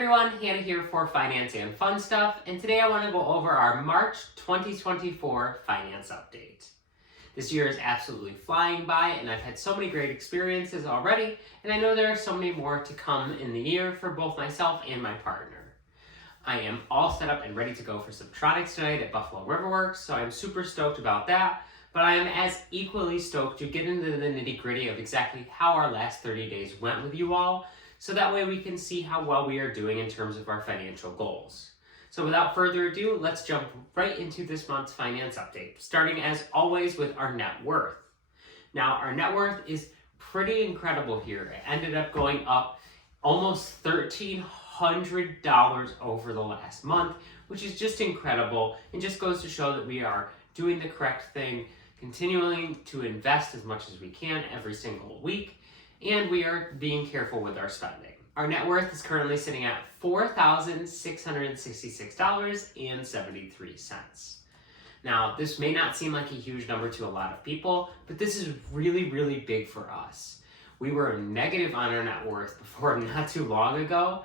everyone, Hannah here for Finance and Fun Stuff, and today I want to go over our March 2024 finance update. This year is absolutely flying by, and I've had so many great experiences already, and I know there are so many more to come in the year for both myself and my partner. I am all set up and ready to go for Subtronics tonight at Buffalo Riverworks, so I'm super stoked about that, but I am as equally stoked to get into the nitty-gritty of exactly how our last 30 days went with you all, so that way we can see how well we are doing in terms of our financial goals. So without further ado, let's jump right into this month's finance update, starting as always with our net worth. Now, our net worth is pretty incredible here. It ended up going up almost $1,300 over the last month, which is just incredible and just goes to show that we are doing the correct thing, continuing to invest as much as we can every single week, and we are being careful with our spending. Our net worth is currently sitting at $4,666.73. Now, this may not seem like a huge number to a lot of people, but this is really, really big for us. We were negative on our net worth before not too long ago,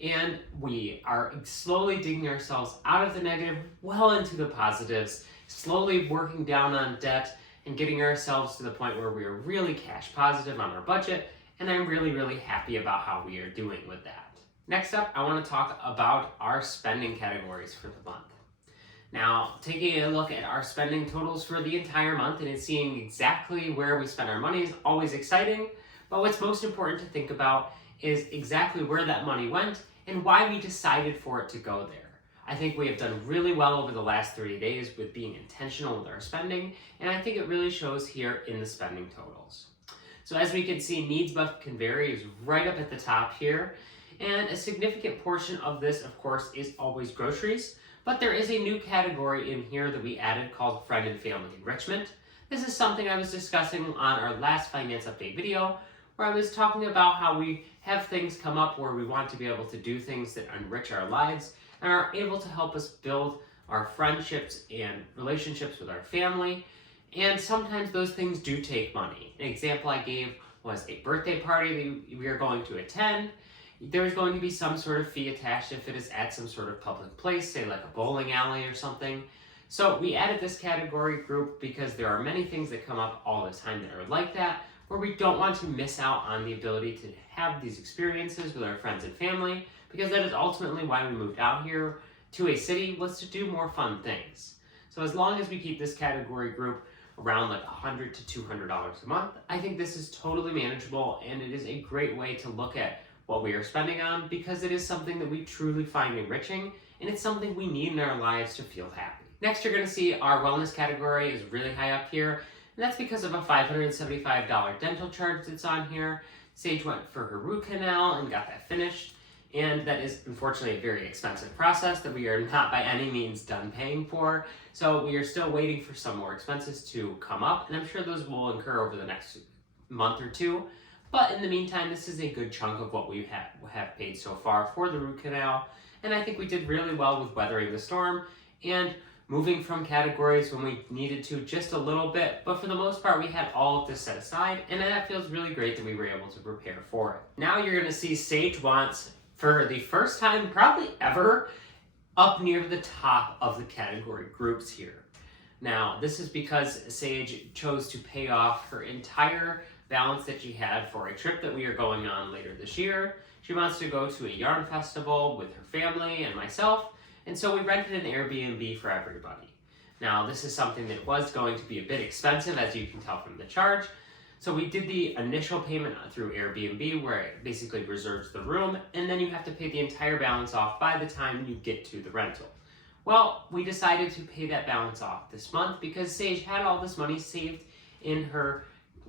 and we are slowly digging ourselves out of the negative well into the positives, slowly working down on debt and getting ourselves to the point where we are really cash positive on our budget, and I'm really, really happy about how we are doing with that. Next up, I want to talk about our spending categories for the month. Now, taking a look at our spending totals for the entire month and seeing exactly where we spend our money is always exciting, but what's most important to think about is exactly where that money went and why we decided for it to go there. I think we have done really well over the last 30 days with being intentional with our spending, and I think it really shows here in the spending totals. So as we can see, needs bucket can vary is right up at the top here, and a significant portion of this, of course, is always groceries, but there is a new category in here that we added called friend and family enrichment. This is something I was discussing on our last finance update video, where I was talking about how we have things come up where we want to be able to do things that enrich our lives and are able to help us build our friendships and relationships with our family. And sometimes those things do take money. An example I gave was a birthday party that we are going to attend. There's going to be some sort of fee attached if it is at some sort of public place, say like a bowling alley or something. So we added this category group because there are many things that come up all the time that are like that, where we don't want to miss out on the ability to have these experiences with our friends and family, because that is ultimately why we moved out here to a city, was to do more fun things. So as long as we keep this category group around like $100 to $200 a month, I think this is totally manageable, and it is a great way to look at what we are spending on, because it is something that we truly find enriching, and it's something we need in our lives to feel happy. Next, you're going to see our wellness category is really high up here, and that's because of a $575 dental charge that's on here. Sage went for her root canal and got that finished, and that is unfortunately a very expensive process that we are not by any means done paying for. So we are still waiting for some more expenses to come up, and I'm sure those will incur over the next month or two. But in the meantime, this is a good chunk of what we have paid so far for the root canal, and I think we did really well with weathering the storm and moving from categories when we needed to just a little bit, but for the most part we had all of this set aside, and that feels really great that we were able to prepare for it. Now you're going to see Sage wants, for the first time probably ever, up near the top of the category groups here. Now this is because Sage chose to pay off her entire balance that she had for a trip that we are going on later this year. She wants to go to a yarn festival with her family and myself, and so we rented an Airbnb for everybody. Now this is something that was going to be a bit expensive, as you can tell from the charge. So we did the initial payment through Airbnb, where it basically reserves the room, and then you have to pay the entire balance off by the time you get to the rental. Well, we decided to pay that balance off this month because Sage had all this money saved in her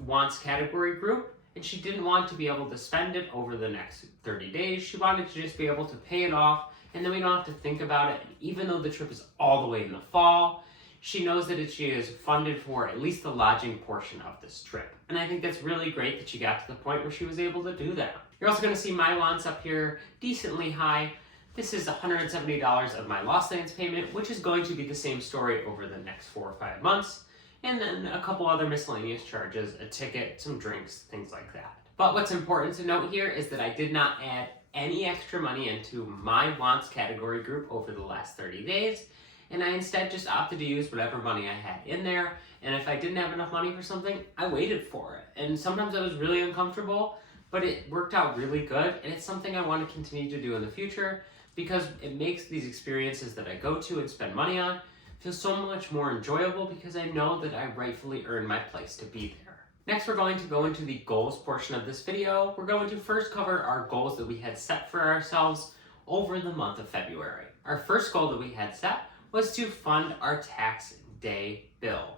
wants category group, and she didn't want to be able to spend it over the next 30 days. She wanted to just be able to pay it off, and then we don't have to think about it. Even though the trip is all the way in the fall, she knows that she is funded for at least the lodging portion of this trip. And I think that's really great that she got to the point where she was able to do that. You're also going to see my wants up here decently high. This is $170 of my lost lands payment, which is going to be the same story over the next 4 or 5 months. And then a couple other miscellaneous charges, a ticket, some drinks, things like that. But what's important to note here is that I did not add any extra money into my wants category group over the last 30 days, and I instead just opted to use whatever money I had in there. And if I didn't have enough money for something, I waited for it. And sometimes I was really uncomfortable, but it worked out really good, and it's something I want to continue to do in the future because it makes these experiences that I go to and spend money on feel so much more enjoyable because I know that I rightfully earned my place to be there. Next, we're going to go into the goals portion of this video. We're going to first cover our goals that we had set for ourselves over the month of February. Our first goal that we had set was to fund our tax day bill.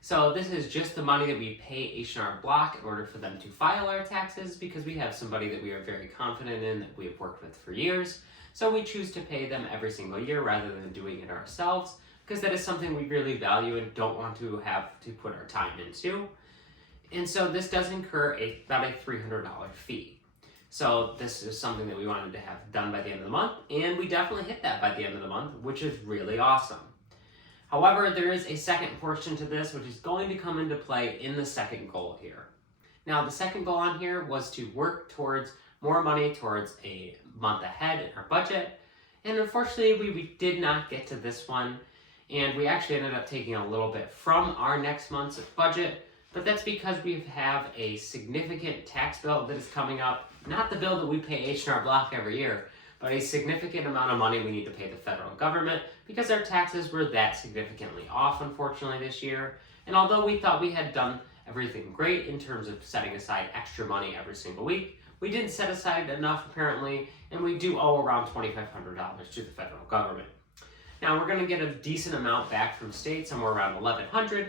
So this is just the money that we pay H&R Block in order for them to file our taxes because we have somebody that we are very confident in that we have worked with for years. So we choose to pay them every single year rather than doing it ourselves because that is something we really value and don't want to have to put our time into. And so this does incur about a $300 fee. So this is something that we wanted to have done by the end of the month, and we definitely hit that by the end of the month, which is really awesome. However, there is a second portion to this, which is going to come into play in the second goal here. Now, the second goal on here was to work towards more money towards a month ahead in our budget. And unfortunately, we did not get to this one. And we actually ended up taking a little bit from our next month's budget. But that's because we have a significant tax bill that is coming up. Not the bill that we pay H&R Block every year, but a significant amount of money we need to pay the federal government because our taxes were that significantly off, unfortunately, this year. And although we thought we had done everything great in terms of setting aside extra money every single week, we didn't set aside enough, apparently, and we do owe around $2,500 to the federal government. Now, we're going to get a decent amount back from state, somewhere around $1,100,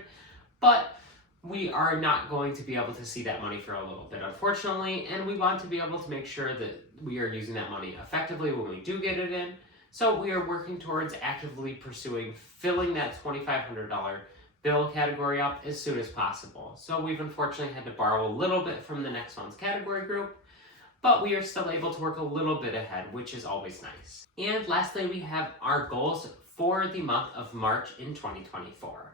but we are not going to be able to see that money for a little bit, unfortunately, and we want to be able to make sure that we are using that money effectively when we do get it in. So we are working towards actively pursuing filling that $2,500 bill category up as soon as possible. So we've unfortunately had to borrow a little bit from the next month's category group, but we are still able to work a little bit ahead, which is always nice. And lastly, we have our goals for the month of March in 2024.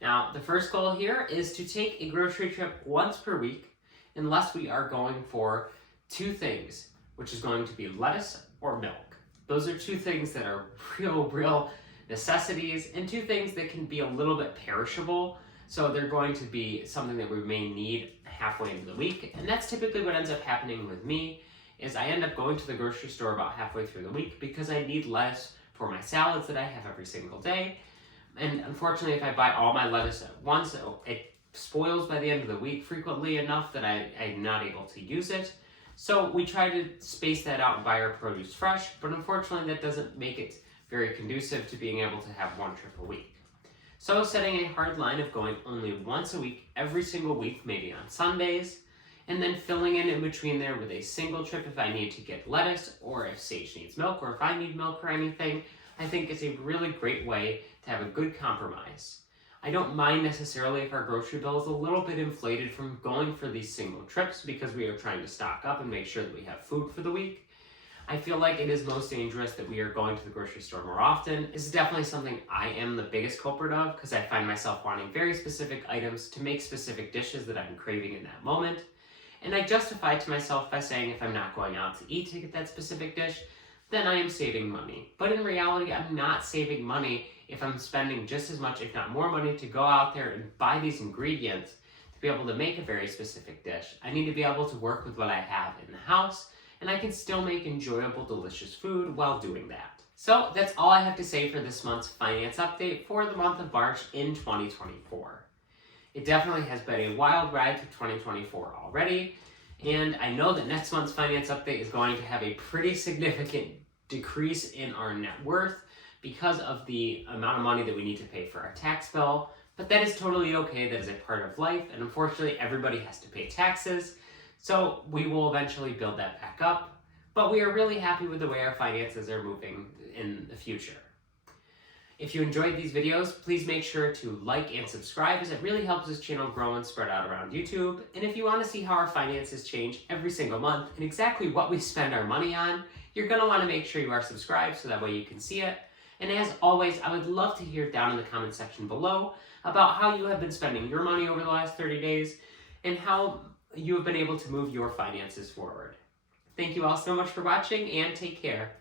Now, the first goal here is to take a grocery trip once per week unless we are going for two things, which is going to be lettuce or milk. Those are two things that are real necessities and two things that can be a little bit perishable. So they're going to be something that we may need halfway into the week. And that's typically what ends up happening with me is I end up going to the grocery store about halfway through the week because I need lettuce for my salads that I have every single day. And unfortunately, if I buy all my lettuce at once, it spoils by the end of the week frequently enough that I'm not able to use it. So we try to space that out and buy our produce fresh, but unfortunately that doesn't make it very conducive to being able to have one trip a week. So setting a hard line of going only once a week, every single week, maybe on Sundays, and then filling in between there with a single trip if I need to get lettuce, or if Sage needs milk, or if I need milk or anything, I think it's a really great way to have a good compromise. I don't mind necessarily if our grocery bill is a little bit inflated from going for these single trips because we are trying to stock up and make sure that we have food for the week. I feel like it is most dangerous that we are going to the grocery store more often. This is definitely something I am the biggest culprit of because I find myself wanting very specific items to make specific dishes that I'm craving in that moment. And I justify it to myself by saying if I'm not going out to eat to get that specific dish, then I am saving money. But in reality, I'm not saving money if I'm spending just as much, if not more money, to go out there and buy these ingredients to be able to make a very specific dish. I need to be able to work with what I have in the house, and I can still make enjoyable, delicious food while doing that. So that's all I have to say for this month's finance update for the month of March in 2024. It definitely has been a wild ride through 2024 already, and I know that next month's finance update is going to have a pretty significant decrease in our net worth because of the amount of money that we need to pay for our tax bill, but that is totally okay. That is a part of life, and unfortunately everybody has to pay taxes, so we will eventually build that back up, but we are really happy with the way our finances are moving in the future. If you enjoyed these videos, please make sure to like and subscribe as it really helps this channel grow and spread out around YouTube. And if you want to see how our finances change every single month and exactly what we spend our money on, you're going to want to make sure you are subscribed so that way you can see it. And as always, I would love to hear down in the comment section below about how you have been spending your money over the last 30 days and how you have been able to move your finances forward. Thank you all so much for watching, and take care.